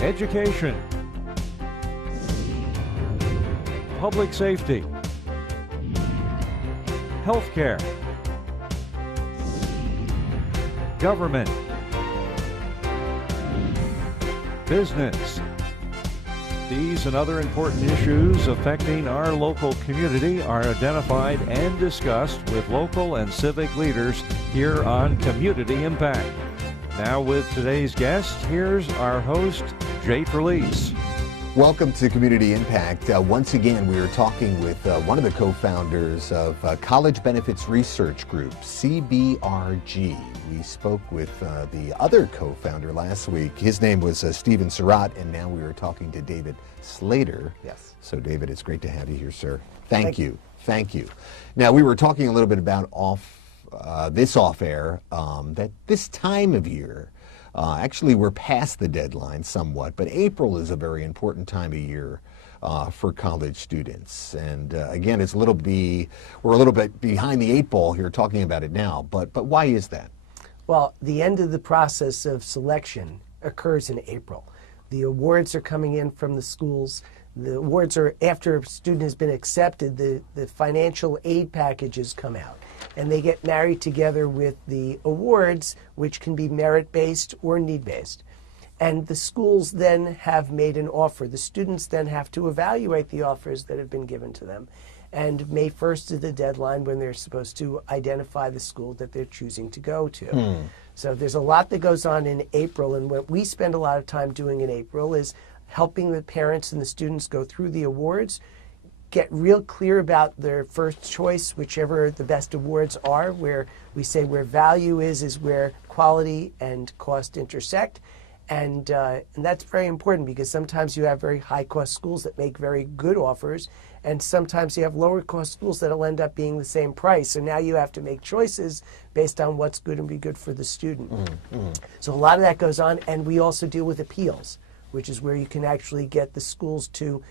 education, public safety, healthcare, government, business. These and other important issues affecting our local community are identified and discussed with local and civic leaders here on Community Impact. Now with today's guest, here's our host, Jay Perlise. Welcome to Community Impact. Once again, we are talking with one of the co-founders of College Benefits Research Group, CBRG. We spoke with the other co-founder last week. His name was Stephen Surratt, and now we are talking to David Slater. Yes. So, David, it's great to have you here, sir. Thank you. Now, we were talking a little bit about off air that this time of year, actually, we're past the deadline somewhat, but April is a very important time of year for college students. And again, we're a little bit behind the eight ball here talking about it now, but why is that? Well, the end of the process of selection occurs in April. The awards are coming in from the schools. The awards are after a student has been accepted, the financial aid packages come out. And they get married together with the awards, which can be merit-based or need-based. And the schools then have made an offer. The students then have to evaluate the offers that have been given to them. And May 1st is the deadline when they're supposed to identify the school that they're choosing to go to. So there's a lot that goes on in April, and what we spend a lot of time doing in April is helping the parents and the students go through the awards, get real clear about their first choice, whichever the best awards are, where we say where value is where quality and cost intersect. And that's very important because sometimes you have very high-cost schools that make very good offers, and sometimes you have lower-cost schools that will end up being the same price. So now you have to make choices based on what's good and be good for the student. So a lot of that goes on, and we also deal with appeals, which is where you can actually get the schools to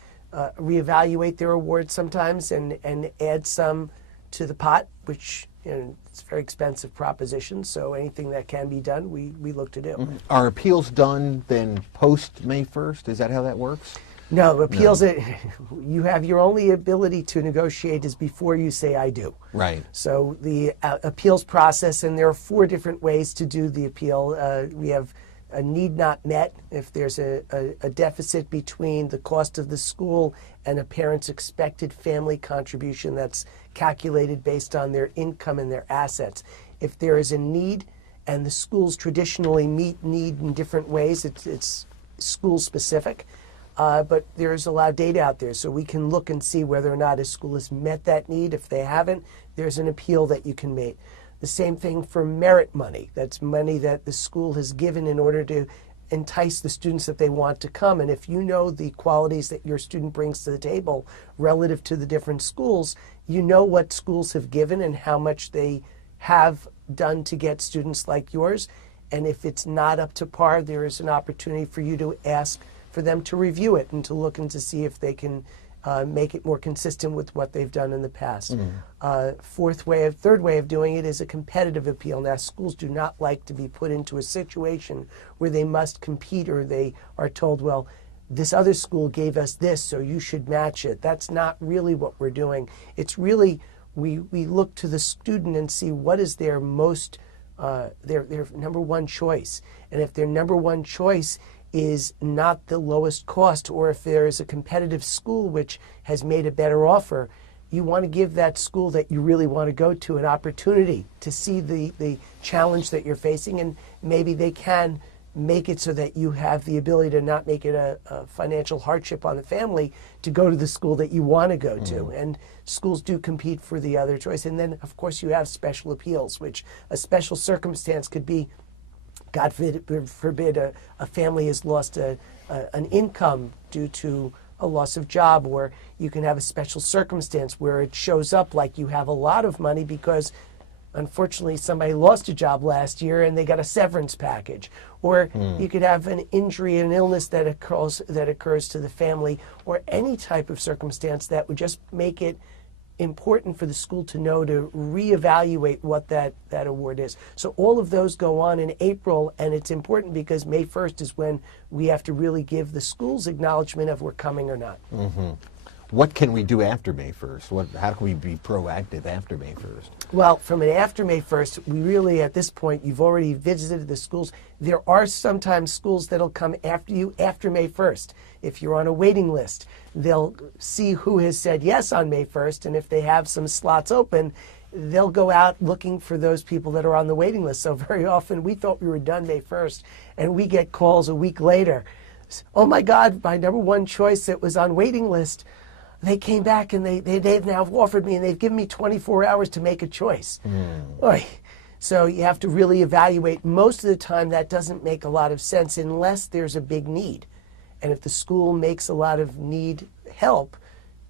reevaluate their awards sometimes and add some to the pot, which it's a very expensive proposition, so anything that can be done, we look to do. Are appeals done then post May 1st? Is that how that works? No, appeals, you have your only ability to negotiate is before you say I do. Right. So the appeals process, and there are 4 different ways to do the appeal. We have a need not met, if there's a deficit between the cost of the school and a parent's expected family contribution that's calculated based on their income and their assets. If there is a need, and the schools traditionally meet need in different ways, it's school specific, but there's a lot of data out there, so we can look and see whether or not a school has met that need. If they haven't, there's an appeal that you can make. The same thing for merit money. That's money that the school has given in order to entice the students that they want to come. And if you know the qualities that your student brings to the table relative to the different schools, you know what schools have given and how much they have done to get students like yours. And if it's not up to par, there is an opportunity for you to ask for them to review it and to look and to see if they can make it more consistent with what they've done in the past. Third way of doing it is a competitive appeal. Now, schools do not like to be put into a situation where they must compete or they are told, well, this other school gave us this, so you should match it. That's not really what we're doing. It's really, we look to the student and see what is their most, their number one choice. And if their number one choice is not the lowest cost, or if there is a competitive school which has made a better offer, you want to give that school that you really want to go to an opportunity to see the challenge that you're facing, and maybe they can make it so that you have the ability to not make it a financial hardship on the family to go to the school that you want to go to. And schools do compete for the other choice. And then, of course, you have special appeals, which a special circumstance could be, God forbid, a family has lost an income due to a loss of job, or you can have a special circumstance where it shows up like you have a lot of money because unfortunately somebody lost a job last year and they got a severance package. Or you could have an injury, an illness that occurs to the family, or any type of circumstance that would just make it important for the school to know to reevaluate what that award is. So all of those go on in April, and it's important because May 1st is when we have to really give the schools acknowledgement of we're coming or not. What can we do after May 1st? How can we be proactive after May 1st? Well, from an after May 1st, we really, at this point, you've already visited the schools. There are sometimes schools that'll come after you after May 1st. If you're on a waiting list, they'll see who has said yes on May 1st, and if they have some slots open, they'll go out looking for those people that are on the waiting list. So very often, we thought we were done May 1st, and we get calls a week later. Oh my God, my number one choice that was on waiting list, they came back and they've now offered me, and they've given me 24 hours to make a choice. Oy. So you have to really evaluate. Most of the time that doesn't make a lot of sense unless there's a big need. And if the school makes a lot of need help,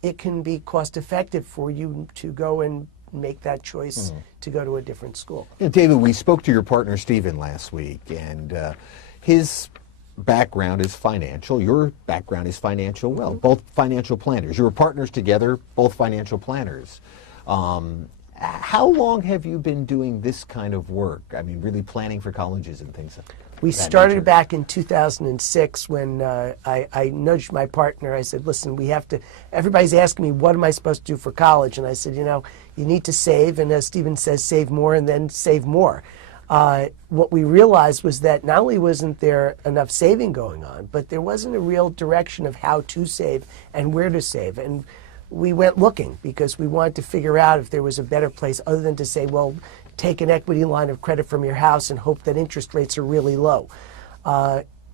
it can be cost effective for you to go and make that choice to go to a different school. David, we spoke to your partner Stephen last week, and his background is financial. Your background is financial. Well, both financial planners. You were partners together, both financial planners. How long have you been doing this kind of work? I mean, really planning for colleges and things like that? We started back in 2006 when I nudged my partner. I said, listen, we have to, everybody's asking me, what am I supposed to do for college? And I said, you know, you need to save. And as Stephen says, save more and then save more. What we realized was that not only wasn't there enough saving going on, but there wasn't a real direction of how to save and where to save. And we went looking because we wanted to figure out if there was a better place other than to say, well, take an equity line of credit from your house and hope that interest rates are really low.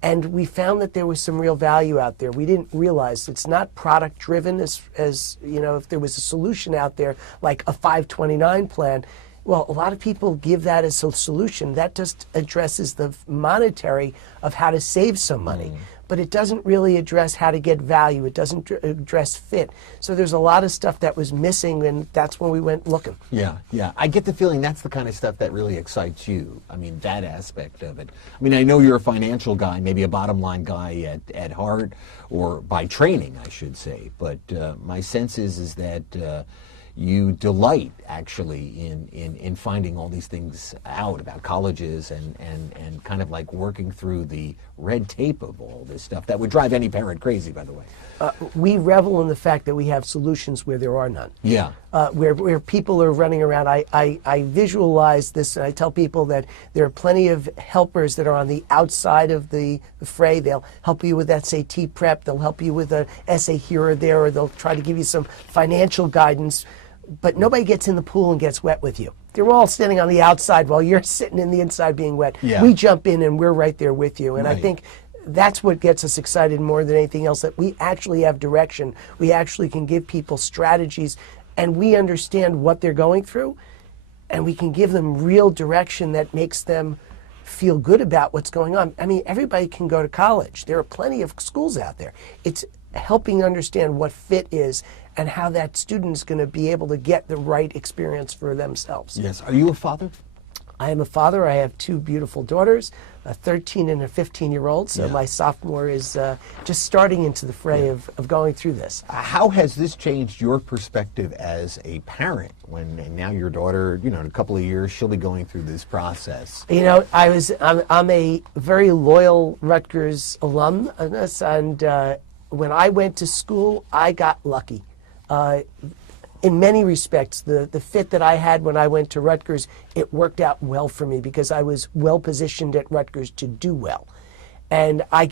And we found that there was some real value out there. We didn't realize it's not product driven as you know, if there was a solution out there like a 529 plan. Well, a lot of people give that as a solution. That just addresses the monetary of how to save some money. But it doesn't really address how to get value. It doesn't address fit. So there's a lot of stuff that was missing, and that's when we went looking. Yeah. I get the feeling that's the kind of stuff that really excites you. I mean, that aspect of it. I mean, I know you're a financial guy, maybe a bottom line guy at heart, or by training, I should say. But my sense is that you delight actually in finding all these things out about colleges and kind of like working through the red tape of all this stuff that would drive any parent crazy, by the way. We revel in the fact that we have solutions where there are none. Yeah. Where people are running around. I visualize this, and I tell people that there are plenty of helpers that are on the outside of the fray. They'll help you with SAT prep. They'll help you with an essay here or there, or they'll try to give you some financial guidance. But nobody gets in the pool and gets wet with you. They're all standing on the outside while you're sitting in the inside being wet. Yeah. We jump in and we're right there with you. And Right. I think that's what gets us excited more than anything else, that we actually have direction. We actually can give people strategies, and we understand what they're going through, and we can give them real direction that makes them feel good about what's going on. I mean, everybody can go to college. There are plenty of schools out there. It's helping understand what fit is and how that student is going to be able to get the right experience for themselves. Yes. Are you a father? I am a father. I have two beautiful daughters, a 13 and a 15-year-old. So Yeah. my sophomore is just starting into the fray of going through this. How has this changed your perspective as a parent when now your daughter, you know, in a couple of years, she'll be going through this process? You know, I'm a very loyal Rutgers alum, and when I went to school, I got lucky. In many respects, the fit that I had when I went to Rutgers, it worked out well for me because I was well positioned at Rutgers to do well. And I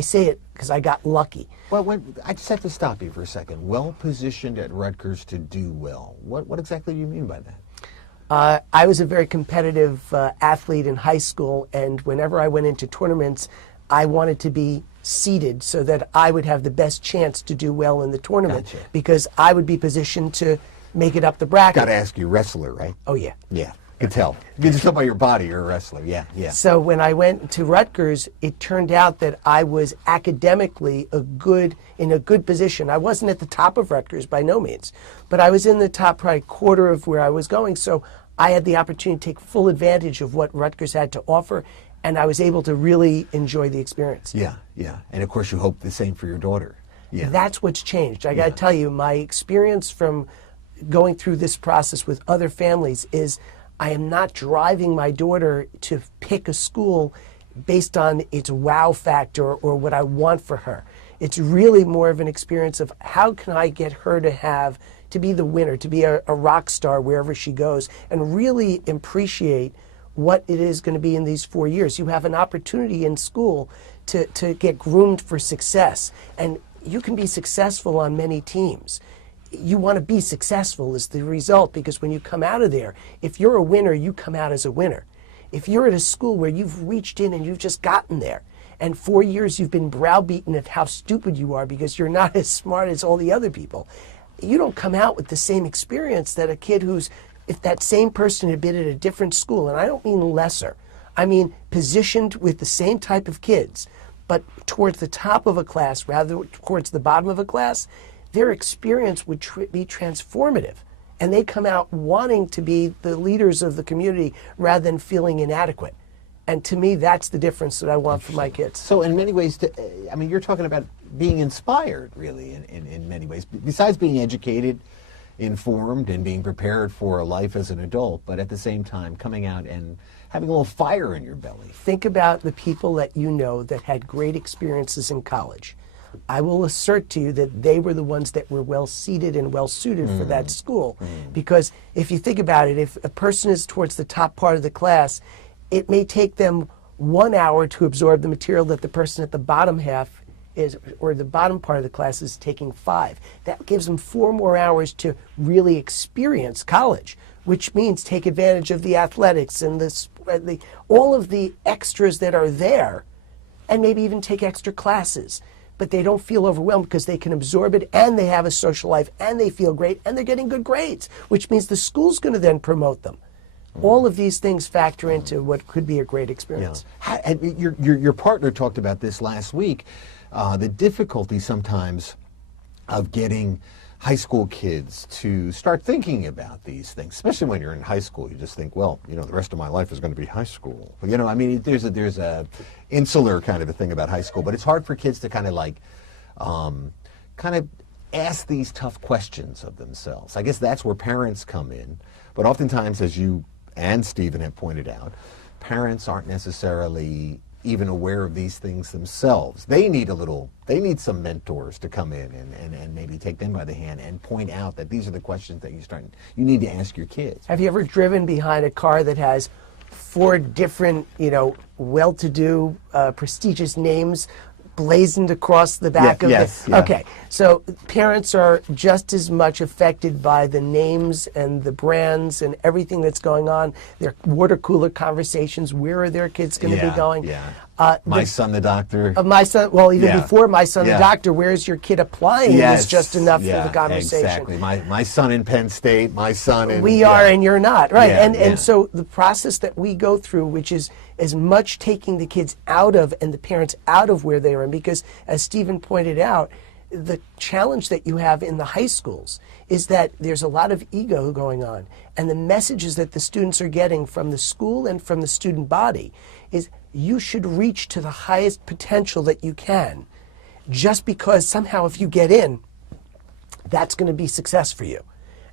say it because I got lucky. Well, I just have to stop you for a second. Well positioned at Rutgers to do well. What exactly do you mean by that? I was a very competitive athlete in high school, and whenever I went into tournaments, I wanted to be seeded so that I would have the best chance to do well in the tournament. Gotcha. Because I would be positioned to make it up the bracket. Got to ask you, wrestler, right? Oh, yeah. Yeah, could tell. You can tell by your body you're a wrestler. Yeah. So when I went to Rutgers, it turned out that I was academically in a good position. I wasn't at the top of Rutgers by no means, but I was in the top probably quarter of where I was going. So I had the opportunity to take full advantage of what Rutgers had to offer, and I was able to really enjoy the experience. Yeah. And of course you hope the same for your daughter. Yeah. That's what's changed. I got to tell you, my experience from going through this process with other families is I am not driving my daughter to pick a school based on its wow factor or what I want for her. It's really more of an experience of how can I get her to be the winner, to be a rock star wherever she goes, and really appreciate what it is going to be in these 4 years. You have an opportunity in school to get groomed for success, and you can be successful on many teams. You want to be successful is the result, because when you come out of there, if you're a winner, you come out as a winner. If you're at a school where you've reached in and you've just gotten there, and 4 years you've been browbeaten of how stupid you are because you're not as smart as all the other people, you don't come out with the same experience that a kid who's, if that same person had been at a different school, and I don't mean lesser, I mean positioned with the same type of kids, but towards the top of a class rather than towards the bottom of a class, their experience would be transformative. And they come out wanting to be the leaders of the community rather than feeling inadequate. And to me, that's the difference that I want for my kids. So in many ways, I mean, you're talking about being inspired, really, in many ways. Besides being educated, informed, and being prepared for a life as an adult, but at the same time coming out and having a little fire in your belly. Think about the people that you know that had great experiences in college. I will assert to you that they were the ones that were well seated and well suited for that school. Because if you think about it, if a person is towards the top part of the class, it may take them 1 hour to absorb the material that the person at the bottom half is, or the bottom part of the class is taking 5. That gives them 4 more hours to really experience college, which means take advantage of the athletics and all of the extras that are there, and maybe even take extra classes. But they don't feel overwhelmed because they can absorb it, and they have a social life, and they feel great, and they're getting good grades, which means the school's going to then promote them. All of these things factor into what could be a great experience. Yeah. And your partner talked about this last week, the difficulty sometimes of getting high school kids to start thinking about these things, especially when you're in high school. You just think, well, you know, the rest of my life is going to be high school. You know, I mean, there's a insular kind of a thing about high school, but it's hard for kids to kind of ask these tough questions of themselves. I guess that's where parents come in, but oftentimes, as you and Stephen have pointed out, parents aren't necessarily even aware of these things themselves. They need some mentors to come in and maybe take them by the hand and point out that these are the questions that you need to ask your kids. Have you ever driven behind a car that has 4 different, well-to-do, prestigious names blazoned across the back of it? Yeah. Okay, so parents are just as much affected by the names and the brands and everything that's going on. Their water cooler conversations, where are their kids going to be going? Yeah. My son, the doctor. My son, well, even before my son, the Yeah. doctor, where's your kid applying? Yes. Is just enough for the conversation. Exactly. My son in Penn State, my son in... We are and you're not, right? Yeah, And so the process that we go through, which is as much taking the kids out of and the parents out of where they are in, because as Stephen pointed out, the challenge that you have in the high schools is that there's a lot of ego going on, and the messages that the students are getting from the school and from the student body is you should reach to the highest potential that you can, just because somehow if you get in, that's going to be success for you.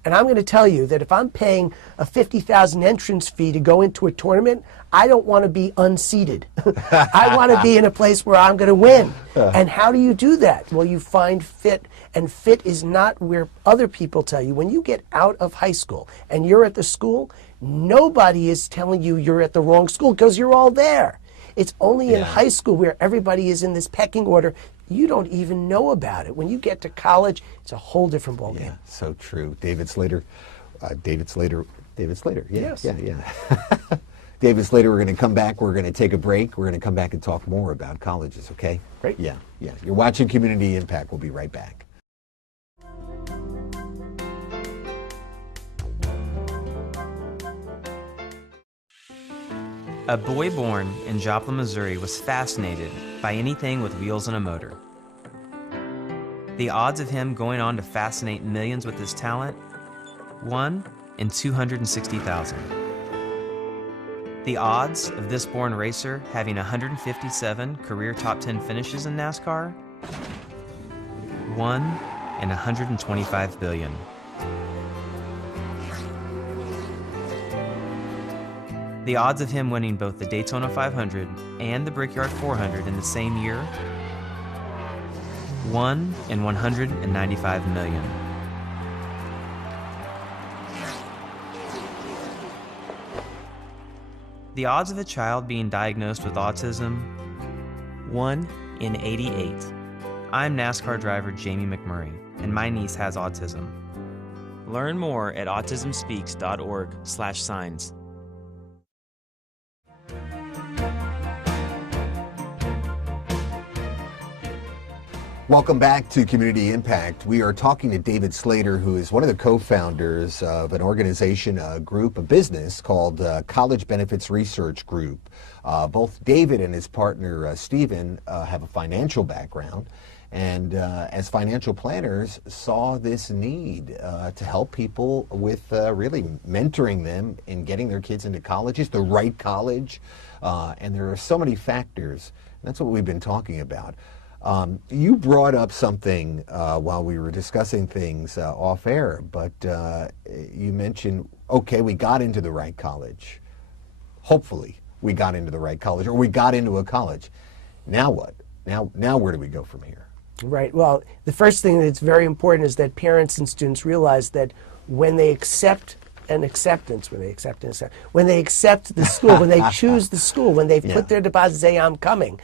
And I'm going to tell you that if I'm paying a $50,000 entrance fee to go into a tournament, I don't want to be unseated. I want to be in a place where I'm going to win. And how do you do that? Well, you find fit, and fit is not where other people tell you. When you get out of high school and you're at the school, nobody is telling you you're at the wrong school because you're all there. It's only in high school where everybody is in this pecking order. You don't even know about it. When you get to college, it's a whole different ballgame. Yeah, so true. David Slater. Yeah. Yes. Yeah. David Slater, we're going to come back. We're going to take a break. We're going to come back and talk more about colleges, okay? Great. Yeah. You're watching Community Impact. We'll be right back. A boy born in Joplin, Missouri was fascinated by anything with wheels and a motor. The odds of him going on to fascinate millions with his talent? 1 in 260,000. The odds of this born racer having 157 career top 10 finishes in NASCAR? 1 in 125 billion. The odds of him winning both the Daytona 500 and the Brickyard 400 in the same year? 1 in 195 million. The odds of a child being diagnosed with autism? 1 in 88. I'm NASCAR driver Jamie McMurray, and my niece has autism. Learn more at autismspeaks.org/signs. Welcome back to Community Impact. We are talking to David Slater, who is one of the co-founders of an organization, a group, a business called College Benefits Research Group. Both David and his partner, Stephen, have a financial background, and as financial planners saw this need to help people with really mentoring them in getting their kids into colleges, the right college, and there are so many factors. That's what we've been talking about. You brought up something while we were discussing things off air, but you mentioned, okay, we got into the right college. Hopefully we got into the right college, or we got into a college. Now what? Now where do we go from here? Right. Well, the first thing that's very important is that parents and students realize that when they accept the school, when they choose the school, when they put their deposit, say, I'm coming,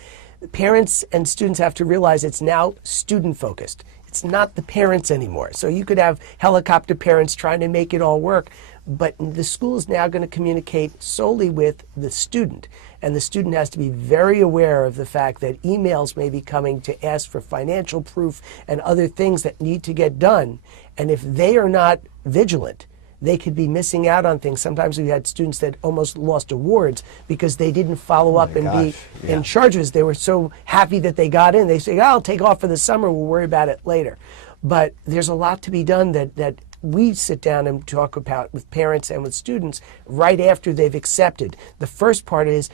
parents and students have to realize it's now student focused. It's not the parents anymore. So you could have helicopter parents trying to make it all work, but the school is now going to communicate solely with the student. And the student has to be very aware of the fact that emails may be coming to ask for financial proof and other things that need to get done. And if they are not vigilant, they could be missing out on things. Sometimes we had students that almost lost awards because they didn't follow up and be in charges. They were so happy that they got in. They say, I'll take off for the summer, we'll worry about it later. But there's a lot to be done that we sit down and talk about with parents and with students right after they've accepted. The first part is,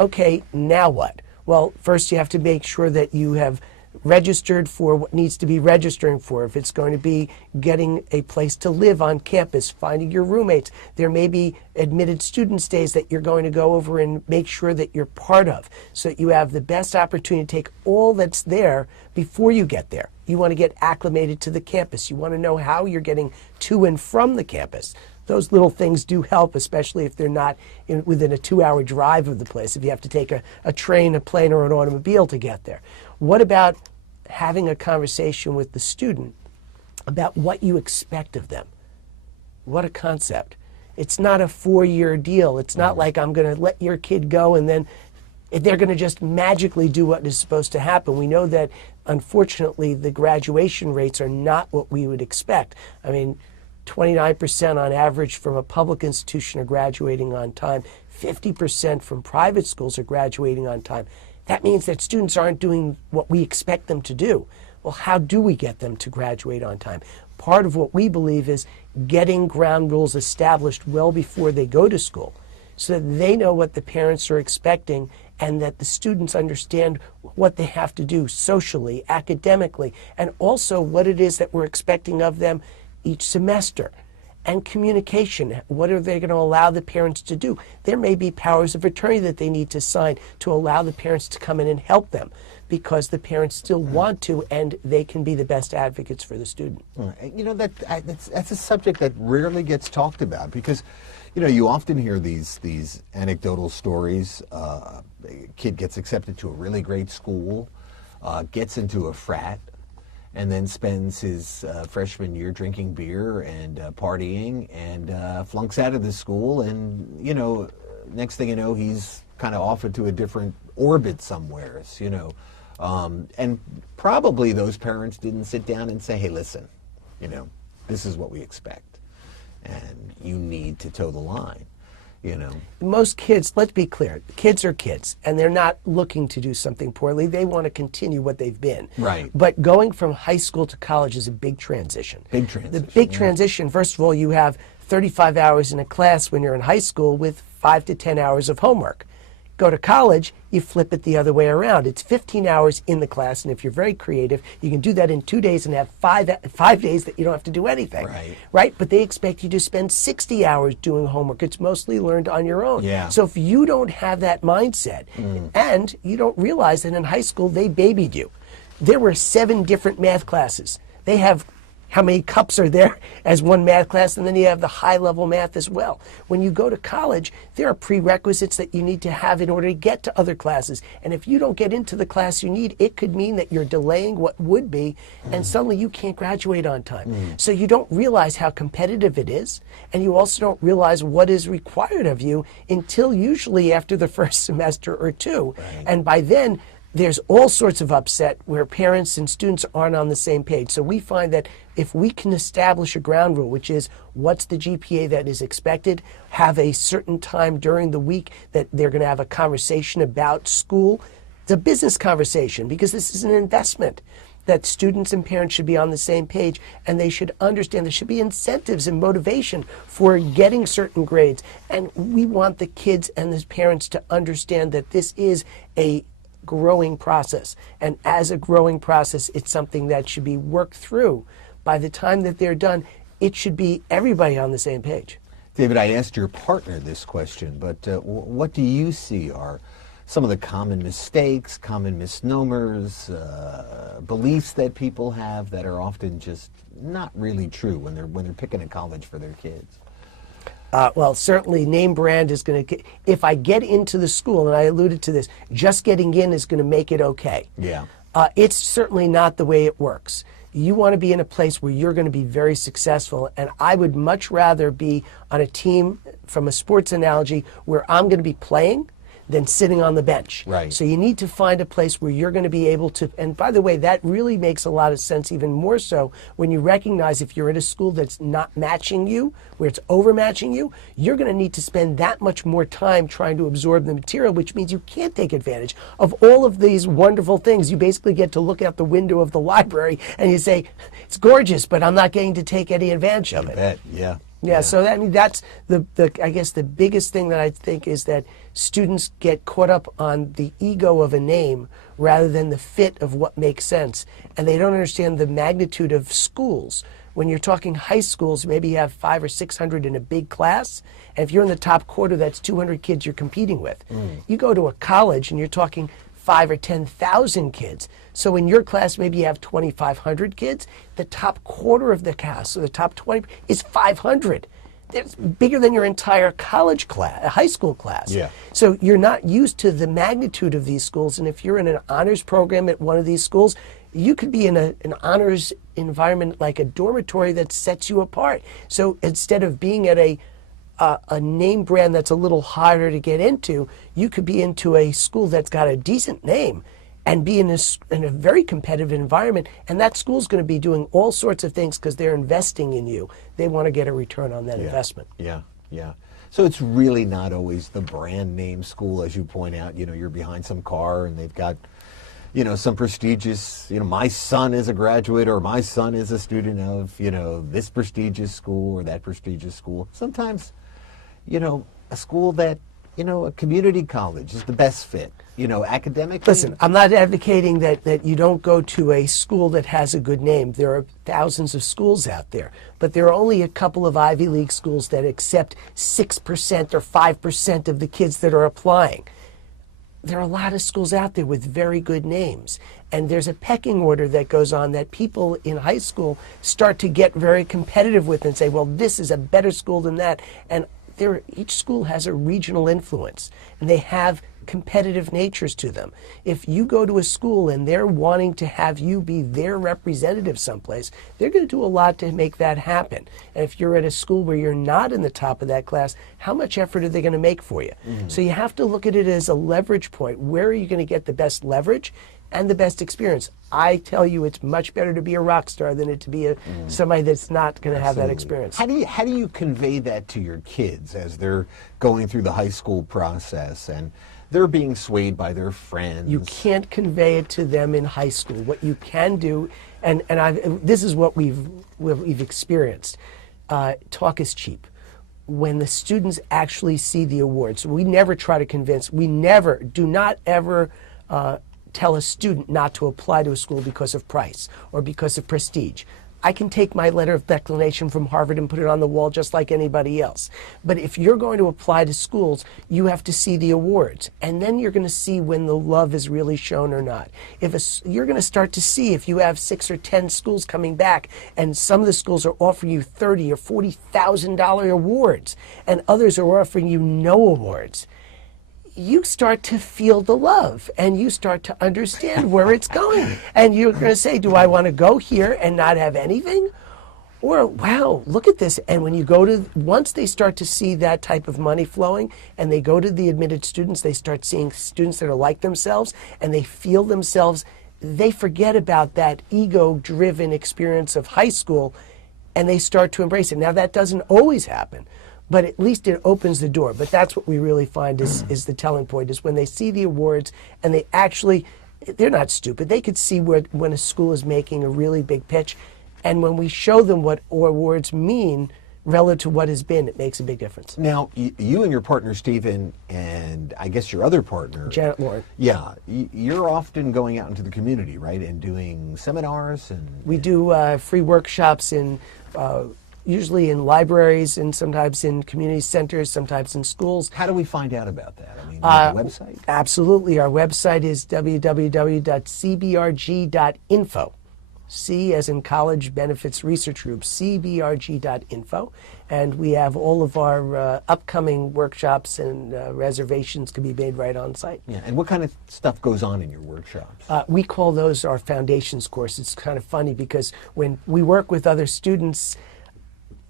okay, now what? Well, first you have to make sure that you have registered for what needs to be registering for. If it's going to be getting a place to live on campus, finding your roommates, there may be admitted student stays that you're going to go over and make sure that you're part of, so that you have the best opportunity to take all that's there before you get there. You want to get acclimated to the campus. You want to know how you're getting to and from the campus. Those little things do help, especially if they're not within a 2-hour drive of the place, if you have to take a train, a plane, or an automobile to get there. What about having a conversation with the student about what you expect of them? What a concept. It's not a 4-year deal. It's not like I'm going to let your kid go and then they're going to just magically do what is supposed to happen. We know that, unfortunately, the graduation rates are not what we would expect. I mean, 29% on average from a public institution are graduating on time. 50% from private schools are graduating on time. That means that students aren't doing what we expect them to do. Well, how do we get them to graduate on time? Part of what we believe is getting ground rules established well before they go to school, so that they know what the parents are expecting and that the students understand what they have to do socially, academically, and also what it is that we're expecting of them each semester. And communication, what are they going to allow the parents to do? There may be powers of attorney that they need to sign to allow the parents to come in and help them, because the parents still want to, and they can be the best advocates for the student. You know, that's a subject that rarely gets talked about, because, you know, you often hear these anecdotal stories. A kid gets accepted to a really great school, gets into a frat, and then spends his freshman year drinking beer and partying, and flunks out of the school, and, you know, next thing you know, he's kind of off into a different orbit somewhere, you know. And probably those parents didn't sit down and say, hey, listen, you know, this is what we expect, and you need to toe the line. You know, most kids, let's be clear, kids are kids, and they're not looking to do something poorly. They want to continue what they've been. Right. But going from high school to college is a big transition. Big transition. The big transition, first of all, you have 35 hours in a class when you're in high school with 5 to 10 hours of homework. Go to college, you flip it the other way around. It's 15 hours in the class, and if you're very creative, you can do that in 2 days and have five days that you don't have to do anything. Right? But they expect you to spend 60 hours doing homework. It's mostly learned on your own. Yeah. So if you don't have that mindset, and you don't realize that in high school they babied you. There were 7 different math classes. They have how many cups are there as one math class, and then you have the high-level math as well. When you go to college, there are prerequisites that you need to have in order to get to other classes. And if you don't get into the class you need, it could mean that you're delaying what would be, and suddenly you can't graduate on time. So you don't realize how competitive it is, and you also don't realize what is required of you until usually after the first semester or 2. And by then, there's all sorts of upset where parents and students aren't on the same page. So we find that if we can establish a ground rule, which is what's the GPA that is expected, have a certain time during the week that they're going to have a conversation about school. It's a business conversation because this is an investment that students and parents should be on the same page, and they should understand there should be incentives and motivation for getting certain grades. And we want the kids and the parents to understand that this is a growing process, and as a growing process, it's something that should be worked through. By the time that they're done, it should be everybody on the same page. David, I asked your partner this question, but what do you see are some of the common mistakes, common misnomers, beliefs that people have that are often just not really true when they're picking a college for their kids? Well, certainly name brand is going to, if I get into the school, and I alluded to this, just getting in is going to make it okay. Yeah. It's certainly not the way it works. You want to be in a place where you're going to be very successful, and I would much rather be on a team, from a sports analogy, where I'm going to be playing than sitting on the bench. Right. So you need to find a place where you're going to be able to, and by the way, that really makes a lot of sense, even more so when you recognize if you're at a school that's not matching you, where it's overmatching you, you're going to need to spend that much more time trying to absorb the material, which means you can't take advantage of all of these wonderful things. You basically get to look out the window of the library and you say, it's gorgeous, but I'm not getting to take any advantage of it. I bet, yeah. Yeah, so that, I mean, that's I guess the biggest thing that I think is that students get caught up on the ego of a name rather than the fit of what makes sense. And they don't understand the magnitude of schools. When you're talking high schools, maybe you have 500 or 600 in a big class. And if you're in the top quarter, that's 200 kids you're competing with. You go to a college and you're talking 5,000 or 10,000 kids. So in your class, maybe you have 2,500 kids. The top quarter of the class, so the top 20, is 500. It's bigger than your entire college class, high school class. Yeah. So you're not used to the magnitude of these schools. And if you're in an honors program at one of these schools, you could be in an honors environment like a dormitory that sets you apart. So instead of being at a name brand that's a little harder to get into, you could be into a school that's got a decent name and be in a very competitive environment, and that school's going to be doing all sorts of things because they're investing in you. They want to get a return on that investment. Yeah, yeah. So it's really not always the brand name school, as you point out. You know, you're behind some car and they've got, you know, some prestigious, you know, my son is a graduate or my son is a student of, you know, this prestigious school or that prestigious school. Sometimes, you know, a school that, you know, a community college is the best fit, you know, academically. Listen, I'm not advocating that you don't go to a school that has a good name. There are thousands of schools out there, but there are only a couple of Ivy League schools that accept 6% or 5% of the kids that are applying. There are a lot of schools out there with very good names, and there's a pecking order that goes on that people in high school start to get very competitive with and say, well, this is a better school than that. And each school has a regional influence, and they have competitive natures to them. If you go to a school and they're wanting to have you be their representative someplace, they're going to do a lot to make that happen. And if you're at a school where you're not in the top of that class, how much effort are they going to make for you? So you have to look at it as a leverage point. Where are you going to get the best leverage and the best experience? I tell you, it's much better to be a rock star than it to be somebody that's not going to have that experience. How do you convey that to your kids as they're going through the high school process and they're being swayed by their friends? You can't convey it to them in high school. What you can do, and this is what we've experienced. Talk is cheap. when the students actually see the awards. We never try to convince, do not ever tell a student not to apply to a school because of price or because of prestige. I can take my letter of declination from Harvard and put it on the wall just like anybody else. But if you're going to apply to schools, you have to see the awards. And then you're going to see when the love is really shown or not. You're going to start to see if you have 6 or 10 schools coming back, and some of the schools are offering you $30,000 or $40,000 awards, and others are offering you no awards. You start to feel the love, and you start to understand where it's going. And you're going to say, do I want to go here and not have anything? Or, wow, look at this. And when you go to, once they start to see that type of money flowing, and they go to the admitted students, they start seeing students that are like themselves, and they feel themselves, they forget about that ego-driven experience of high school, and they start to embrace it. Now, that doesn't always happen, but at least it opens the door. But that's what we really find is the telling point, is when they see the awards and they actually, they're not stupid. They could see when a school is making a really big pitch. And when we show them what awards mean relative to what has been, it makes a big difference. Now, you and your partner, Stephen, and I guess your other partner, Janet Lauren. Yeah, you're often going out into the community, right, and doing seminars? We do free workshops usually in libraries, and sometimes in community centers, sometimes in schools. How do we find out about that? I mean, the website? Absolutely. Our website is www.cbrg.info. C as in College Benefits Research Group, cbrg.info. And we have all of our upcoming workshops, and reservations can be made right on site. Yeah. And what kind of stuff goes on in your workshops? We call those our foundations course. It's kind of funny because when we work with other students,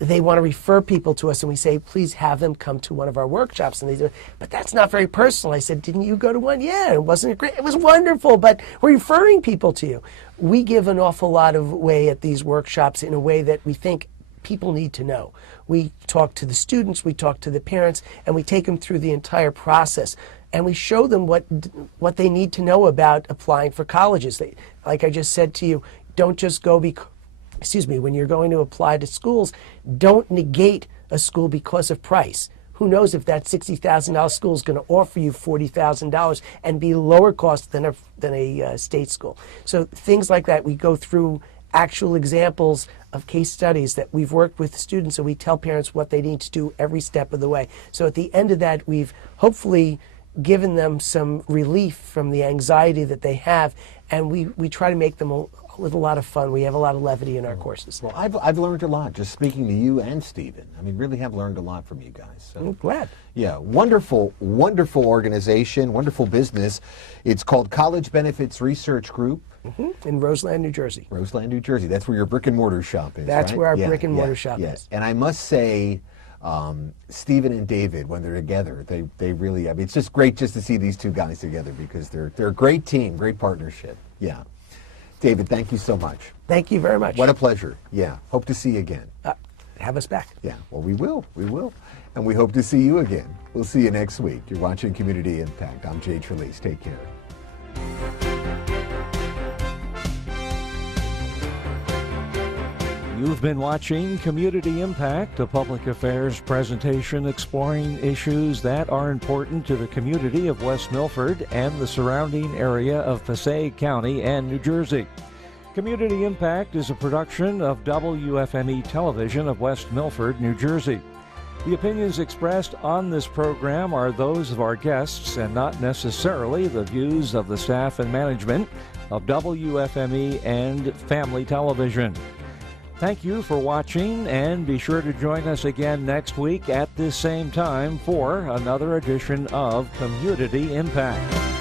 they want to refer people to us, and we say, please have them come to one of our workshops. And they do, but that's not very personal. I said, didn't you go to one? Yeah, it wasn't great. It was wonderful, but we're referring people to you. We give an awful lot of way at these workshops in a way that we think people need to know. We talk to the students, we talk to the parents, and we take them through the entire process. And we show them what they need to know about applying for colleges. Like I just said to you, don't just go when you're going to apply to schools, don't negate a school because of price. Who knows if that $60,000 school is going to offer you $40,000 and be lower cost than a state school. So things like that, we go through actual examples of case studies that we've worked with students, and we tell parents what they need to do every step of the way. So at the end of that, we've hopefully given them some relief from the anxiety that they have, and we try to make them with a lot of fun. We have a lot of levity in our courses. Well, I've learned a lot just speaking to you and Stephen. I mean, really have learned a lot from you guys. So, I'm glad. Yeah, wonderful, wonderful organization, wonderful business. It's called College Benefits Research Group. In Roseland, New Jersey. Roseland, New Jersey. That's where your brick and mortar shop is, That's right? where our brick and mortar shop is. And I must say, Stephen and David, when they're together, they really, I mean, it's just great just to see these two guys together because they're a great team, great partnership. Yeah. David, thank you so much. Thank you very much. What a pleasure. Yeah. Hope to see you again. Have us back. Yeah. Well, we will. We will. And we hope to see you again. We'll see you next week. You're watching Community Impact. I'm Jay Trelease. Take care. You've been watching Community Impact, a public affairs presentation exploring issues that are important to the community of West Milford and the surrounding area of Passaic County and New Jersey. Community Impact is a production of WFME Television of West Milford, New Jersey. The opinions expressed on this program are those of our guests and not necessarily the views of the staff and management of WFME and Family Television. Thank you for watching, and be sure to join us again next week at this same time for another edition of Community Impact.